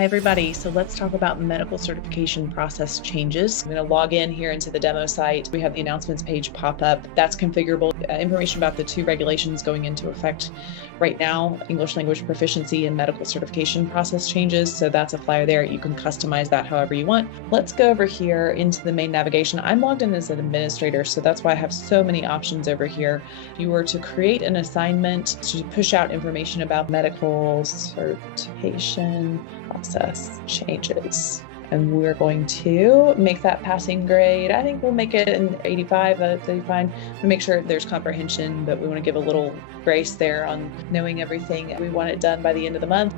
Hi, everybody. So let's talk about medical certification process changes. I'm going to log in here into the demo site. We have the announcements page pop up. That's configurable. Information about the two regulations going into effect right now, English language proficiency and medical certification process changes. So that's a flyer there. You can customize that however you want. Let's go over here into the main navigation. I'm logged in as an administrator, so that's why I have so many options over here. If you were to create an assignment to push out information about medical certification process changes, and we're going to make that passing grade. I think we'll make it an 85, that'd be fine. We'll make sure there's comprehension, but we want to give a little grace there on knowing everything. We want it done by the end of the month.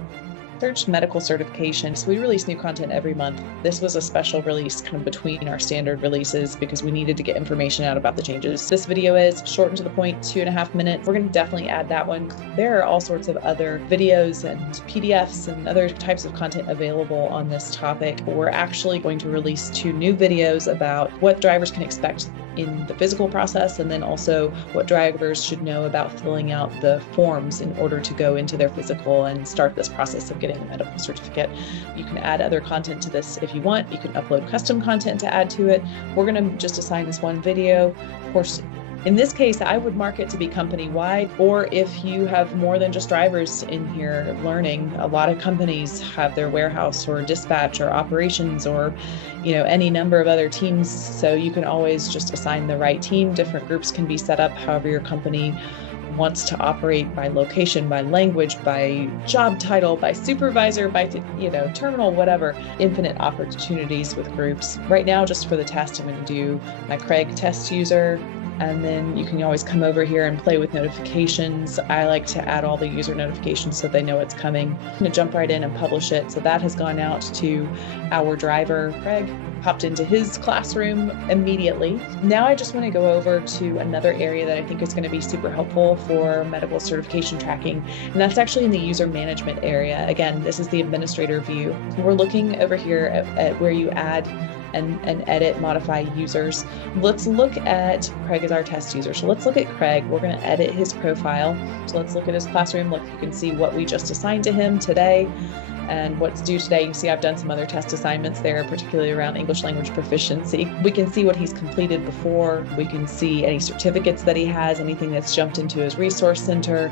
Search medical certification. So we release new content every month. This was a special release kind of between our standard releases because we needed to get information out about the changes. This video is short and to the point, 2.5 minutes. We're going to definitely add that one. There are all sorts of other videos and PDFs and other types of content available on this topic. We're actually going to release 2 new videos about what drivers can expect in the physical process, and then also what drivers should know about filling out the forms in order to go into their physical and start this process of getting a medical certificate. You can add other content to this if you want. You can upload custom content to add to it. We're going to just assign this one video. Of course, in this case, I would mark it to be company-wide, or if you have more than just drivers in here learning, a lot of companies have their warehouse or dispatch or operations or, any number of other teams. So you can always just assign the right team. Different groups can be set up however your company wants to operate, by location, by language, by job title, by supervisor, by, terminal, whatever. Infinite opportunities with groups. Right now, just for the test, I'm going to do my Craig test user. And then you can always come over here and play with notifications. I like to add all the user notifications so they know it's coming. I'm going to jump right in and publish it. So that has gone out to our driver, Craig, popped into his classroom immediately. Now I just want to go over to another area that I think is going to be super helpful for medical certification tracking. And that's actually in the user management area. Again, this is the administrator view. We're looking over here at where you add and edit, modify users. Let's look at Craig as our test user. So let's look at Craig. We're going to edit his profile. So let's look at his classroom. Look, you can see what we just assigned to him today and what's due today. You can see I've done some other test assignments there, particularly around English language proficiency. We can see what he's completed before. We can see any certificates that he has, anything that's jumped into his resource center.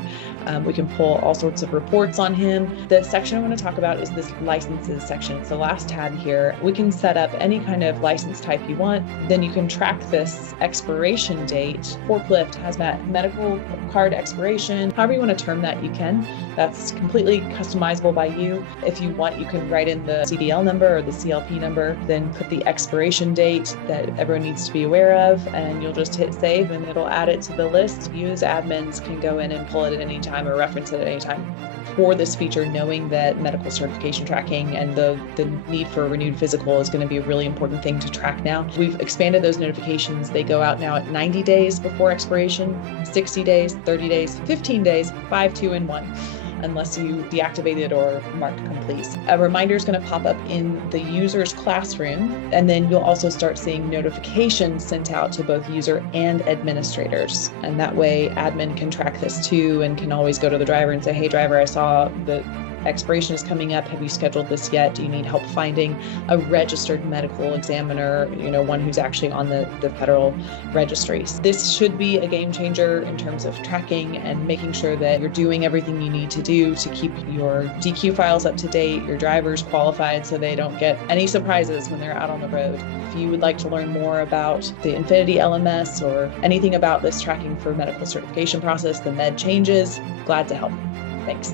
We can pull all sorts of reports on him. The section I want to talk about is this licenses section. It's the last tab here. We can set up any kind of license type you want. Then you can track this expiration date, forklift, hazmat, medical card expiration, however you want to term that, you can. That's completely customizable by you. If you want, you can write in the CDL number or the CLP number, then put the expiration date that everyone needs to be aware of, and you'll just hit save and it'll add it to the list. You as admins can go in and pull it at any time or reference it at any time. For this feature, knowing that medical certification tracking and the need for a renewed physical is going to be a really important thing to track now. We've expanded those notifications. They go out now at 90 days before expiration, 60 days, 30 days, 15 days, 5, 2, and 1. Unless you deactivate it or mark complete. A reminder is going to pop up in the user's classroom, and then you'll also start seeing notifications sent out to both user and administrators. And that way admin can track this too and can always go to the driver and say, hey driver, I saw the expiration is coming up. Have you scheduled this yet? Do you need help finding a registered medical examiner, one who's actually on the federal registries? This should be a game changer in terms of tracking and making sure that you're doing everything you need to do to keep your DQ files up to date, your drivers qualified so they don't get any surprises when they're out on the road. If you would like to learn more about the Infinity LMS or anything about this tracking for medical certification process, the med changes, glad to help. Thanks.